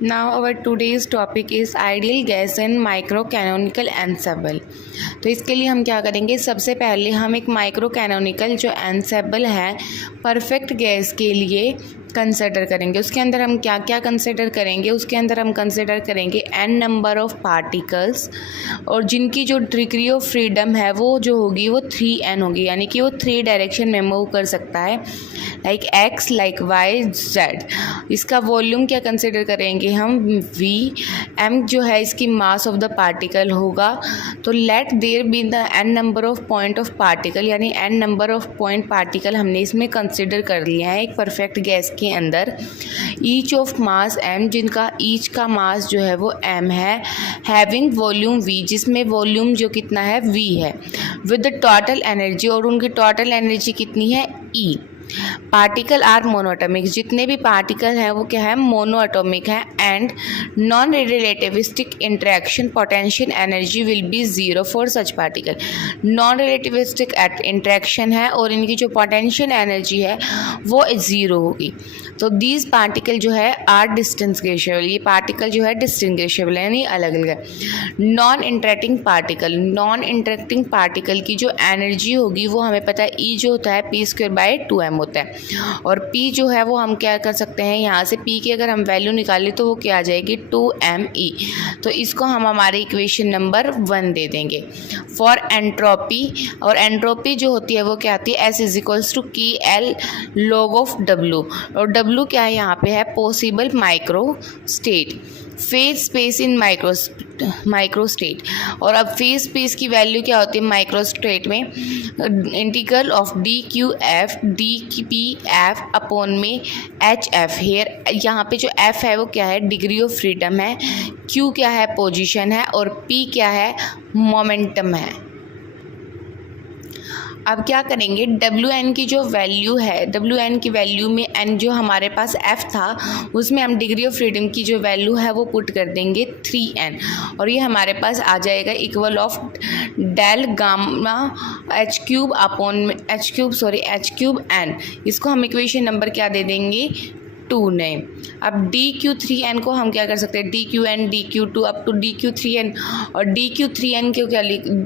Now our today's topic is ideal gas and microcanonical ensemble। तो इसके लिए हम क्या करेंगे, सबसे पहले हम एक माइक्रोकैनोनिकल जो एंसेबल है परफेक्ट गैस के लिए कंसिडर करेंगे। उसके अंदर हम क्या क्या कंसिडर करेंगे, उसके अंदर हम कंसिडर करेंगे n नंबर ऑफ पार्टिकल्स और जिनकी जो डिग्री ऑफ फ्रीडम है वो जो होगी वो 3n होगी, यानी कि वो 3 डायरेक्शन में मूव कर सकता है, like x, like y, z। इसका वॉल्यूम क्या कंसिडर करेंगे हम, v। m जो है इसकी मास ऑफ द पार्टिकल होगा। तो let there be the n number of point of particle, यानी n number of point particle हमने इसमें कंसिडर कर लिया है एक परफेक्ट गैस के अंदर। ईच ऑफ मास m, जिनका ईच का मास जो है वो m है, हैविंग वॉल्यूम v, जिसमें वॉल्यूम जो कितना है v है, विद टोटल एनर्जी, और उनकी टोटल एनर्जी कितनी है E। पार्टिकल आर मोनोएटॉमिक, जितने भी पार्टिकल हैं वो क्या है, मोनोएटॉमिक है। And non relativistic interaction potential energy will be zero for such particle. Non relativistic interaction है और इनकी जो पोटेंशियल एनर्जी है वो ज़ीरो होगी। तो दीज पार्टिकल जो है आर डिस्टिंग्विशेबल, ये पार्टिकल जो है डिस्टिंग्विशेबल है, यानी अलग अलग है। Non interacting particle, non interacting particle की जो एनर्जी होगी वो हमें पता है ई जो होता है p²/2m होता है, और p जो है वो हम क्या कर सकते हैं, यहाँ से p की अगर हम वैल्यू निकालें तो वो क्या आ जाएगी, 2me। तो इसको हम हमारे इक्वेशन नंबर 1 दे देंगे फॉर एंट्रोपी। और एंट्रोपी जो होती है वो क्या आती है, S=KL log of W, और W क्या है यहाँ पे है, possible micro state, phase space in micro state. और अब फेज स्पेस की वैल्यू क्या होती है माइक्रो स्टेट में, integral of DQF DPF upon में HF। हेयर यहाँ पे जो F है वो क्या है, डिग्री ऑफ फ्रीडम है, Q क्या है, पोजीशन है, और P क्या है, मोमेंटम है। अब क्या करेंगे, WN की जो वैल्यू है, WN की वैल्यू में n जो हमारे पास F था उसमें हम डिग्री ऑफ फ्रीडम की जो वैल्यू है वो पुट कर देंगे 3n, और ये हमारे पास आ जाएगा equal of del gamma h³ इसको हम इक्वेशन नंबर क्या दे देंगे, 2 ने। अब DQ3n को हम क्या कर सकते हैं, DQN DQ2 up to DQ3n, और DQ3n को क्या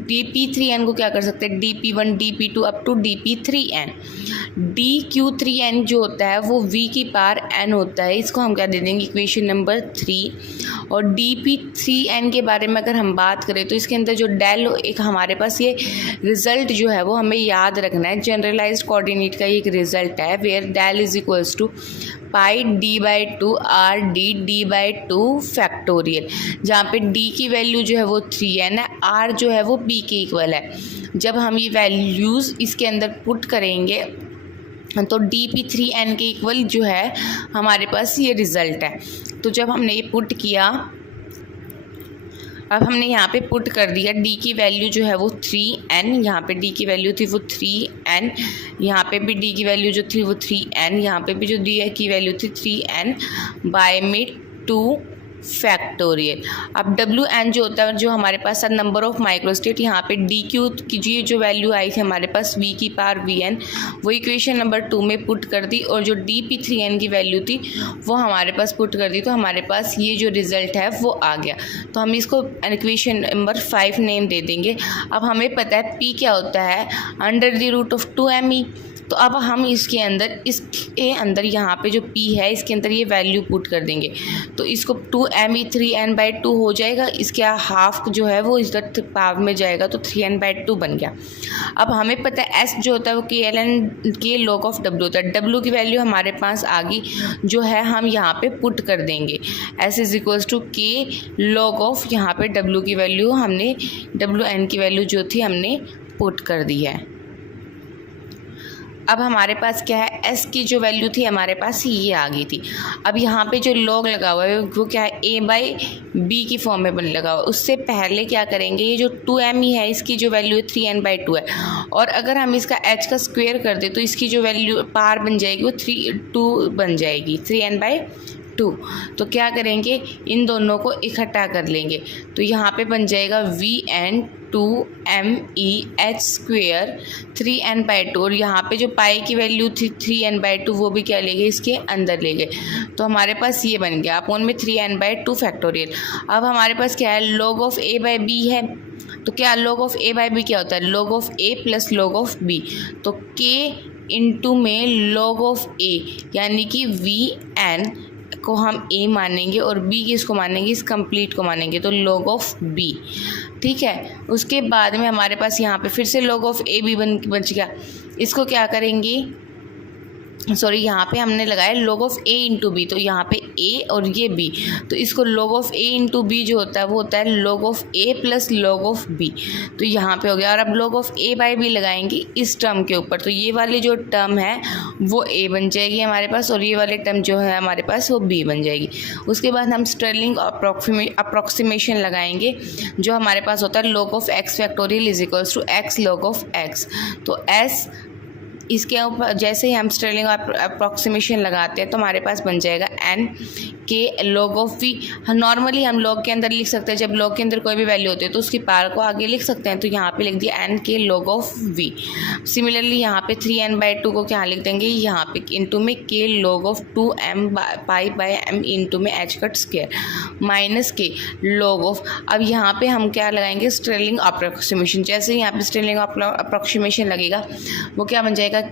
DP3n को क्या कर सकते हैं, DP1 DP2 up to DP3n। DQ3n जो होता है वो v की पावर n होता है, इसको हम क्या दे देंगे, इक्वेशन नंबर 3। और DP3n के बारे में अगर हम बात करें तो इसके अंदर जो डेल एक हमारे पास ये रिजल्ट जो है वो हमें याद रखना है, जनरलाइज्ड कोऑर्डिनेट का एक रिजल्ट है, where del is equals to pi d/2 r d/2 factorial, जहाँ पे d की वैल्यू जो है वो 3n है, r जो है वो b के इक्वल है। जब हम ये वैल्यूज़ इसके अंदर पुट करेंगे तो DP3n के इक्वल जो है हमारे पास ये रिज़ल्ट है। तो जब हमने ये पुट किया, अब हमने यहाँ पे पुट कर दिया, d की वैल्यू जो है वो 3n, यहाँ पे d की वैल्यू थी वो 3n, यहाँ पे भी d की वैल्यू जो थी वो 3n, यहाँ पे भी जो d की वैल्यू थी 3n बाय में 2 फैक्टोरियल। अब WN जो होता है जो हमारे पास नंबर ऑफ माइक्रोस्टेट, यहाँ पे DQ की जो वैल्यू आई थी हमारे पास v की पावर VN, वो इक्वेशन नंबर 2 में पुट कर दी, और जो DP3n की वैल्यू थी वो हमारे पास पुट कर दी, तो हमारे पास ये जो रिज़ल्ट है वो आ गया। तो हम इसको इक्वेशन नंबर 5 नेम दे देंगे। अब हमें पता है P क्या होता है, √2me। तो अब हम इसके अंदर यहाँ पे जो P है इसके अंदर ये वैल्यू पुट कर देंगे, तो इसको 2me 3n/2 हो जाएगा, इसके हाफ जो है वो इधर पावर में जाएगा तो 3n/2 बन गया। अब हमें पता है S जो होता है वो K log of W होता है, W की वैल्यू हमारे पास आ गई जो है हम यहाँ पे पुट कर देंगे, S=K log of, यहाँ पे W की वैल्यू हमने WN की वैल्यू जो थी हमने पुट कर दी है। अब हमारे पास क्या है, S की जो वैल्यू थी हमारे पास ये आ गई थी। अब यहाँ पे जो लॉग लगा हुआ है वो क्या है, A/B की फॉर्म में लगा हुआ है। उससे पहले क्या करेंगे, ये जो 2me है इसकी जो वैल्यू है 3n/2 है, और अगर हम इसका h का स्क्वायर कर दें तो इसकी जो वैल्यू पावर बन जाएगी वो 2 बन जाएगी, 3n/2 2। तो क्या करेंगे, इन दोनों को इकट्ठा कर लेंगे। तो यहाँ पे बन जाएगा Vn 2MEH² 3n/2, और यहाँ पे जो पाई की वैल्यू थी 3n/2 वो भी क्या ले गए, इसके अंदर ले गए। तो हमारे पास ये बन गया अपॉन में 3n/2 फैक्टोरियल। अब हमारे पास क्या है, log ऑफ a/b है। तो क्या log ऑफ a/b क्या होता है, log of a plus log of b। तो k इंटू में log ऑफ a, यानी कि Vn को हम a मानेंगे और b किसको मानेंगे, इस कंप्लीट को मानेंगे, तो log ऑफ b। ठीक है, उसके बाद में हमारे पास यहाँ पे फिर से log ऑफ a b बच गया। इसको क्या करेंगे, सॉरी यहाँ पे हमने लगाया log of a into B, तो यहाँ पे a और ये b, तो इसको log of a into B जो होता है वो होता है log of a plus log of b। तो यहाँ पे हो गया, और अब log of a by b लगाएंगे इस टर्म के ऊपर, तो ये वाली जो टर्म है वो a बन जाएगी हमारे पास, और ये वाली टर्म जो है हमारे पास वो b बन जाएगी। उसके बाद हम स्टर्लिंग अप्रॉक्सीमेशन लगाएंगे, जो हमारे पास होता है log of x factorial is equals to x log of x। तो s इसके ऊपर जैसे ही हम स्टर्लिंग अप्रॉक्सीमेशन लगाते हैं तो हमारे पास बन जाएगा n के log ऑफ v। नॉर्मली हम log के अंदर लिख सकते हैं, जब log के अंदर कोई भी वैल्यू होती है तो उसकी पावर को आगे लिख सकते हैं, तो यहाँ पे लिख दिया n के log ऑफ v। सिमिलरली यहाँ पे 3n/2 को क्या लिख देंगे, यहाँ पे इंटू में k log of 2m pi by m into में h² minus k log of. अब यहाँ पे हम क्या लगाएंगे, स्टर्लिंग अप्रॉक्सीमेशन। जैसे ही यहाँ पे स्टर्लिंग अप्रॉक्सीमेशन लगेगा वो क्या बन जाएगा, k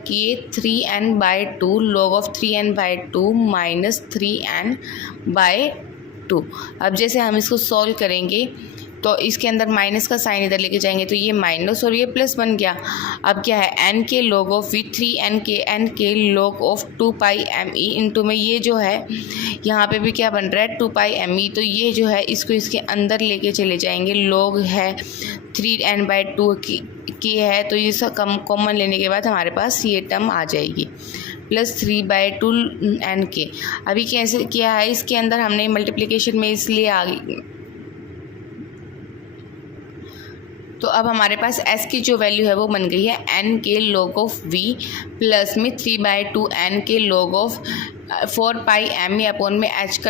3n/2 log of 3n/2 minus 3n/2। अब जैसे हम इसको सॉल्व करेंगे तो इसके अंदर माइनस का साइन इधर लेके जाएंगे, तो ये माइनस और ये प्लस बन गया। अब क्या है, n के log ऑफ v 3n के log ऑफ 2πme इंटू में ये जो है यहाँ पे भी क्या बन रहा है 2πme, तो ये जो है इसको इसके अंदर लेके चले जाएंगे। log है 3n/2 की है, तो ये सब कॉमन लेने के बाद हमारे पास ये टर्म आ जाएगी प्लस 3/2n। अभी कैसे किया है, इसके अंदर हमने मल्टीप्लिकेशन में इसलिए आ गई, तो अब हमारे पास s की जो वैल्यू है वो बन गई है n के log ऑफ v प्लस में 3/2n के log ऑफ 4πme अपॉन में h²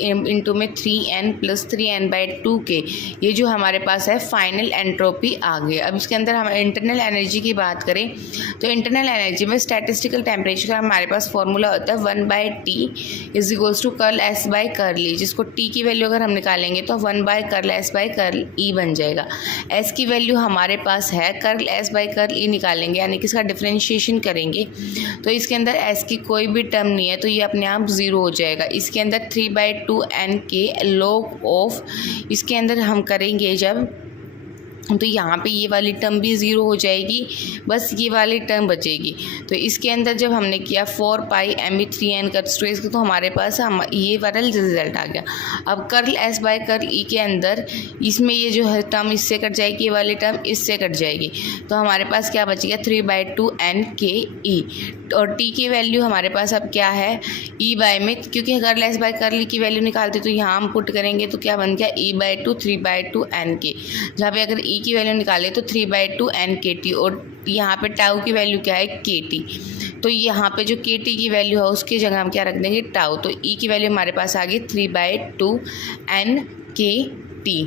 इंटू में 3n प्लस 3n/2 के। ये जो हमारे पास है फाइनल एंट्रोपी आ गई। अब इसके अंदर हम इंटरनल एनर्जी की बात करें तो इंटरनल एनर्जी में स्टैटिस्टिकल टेम्परेचर का हमारे पास फॉर्मूला होता है 1/T is equals to curl S by curl E, जिसको T की वैल्यू अगर हम निकालेंगे तो 1/कर्ल S बाई कर्ल E बन जाएगा। S की वैल्यू हमारे पास है, curl S by curl E निकालेंगे यानी कि इसका डिफ्रेंशिएशन करेंगे तो इसके अंदर S की कोई भी टर्म नहीं है, तो ये अपने आप ज़ीरो हो जाएगा। इसके अंदर 3/2n के log ऑफ, इसके अंदर हम करेंगे जब, तो यहाँ पे ये वाली टर्म भी ज़ीरो हो जाएगी, बस ये वाली टर्म बचेगी। तो इसके अंदर जब हमने किया 4πme 3n का स्ट्रेस, तो हमारे पास ये वाला रिजल्ट आ गया। अब curl S by curl E के अंदर इसमें ये जो है टर्म इससे कट जाएगी, ये वाली टर्म इससे कट जाएगी, तो हमारे पास क्या बच गया 3/2n के E। और T की वैल्यू हमारे पास अब क्या है E बाय में, क्योंकि curl S by curl E की वैल्यू निकालते तो यहाँ हम पुट करेंगे तो क्या बन गया E/2 3/2n के, जहाँ पे अगर E की वैल्यू निकाले तो 3/2n KT, और यहाँ पे टाउ की वैल्यू क्या है KT। तो यहाँ पे जो KT की वैल्यू है उसकी जगह हम क्या रख देंगे टाउ, तो E की वैल्यू हमारे पास आ गई 3/2n KT।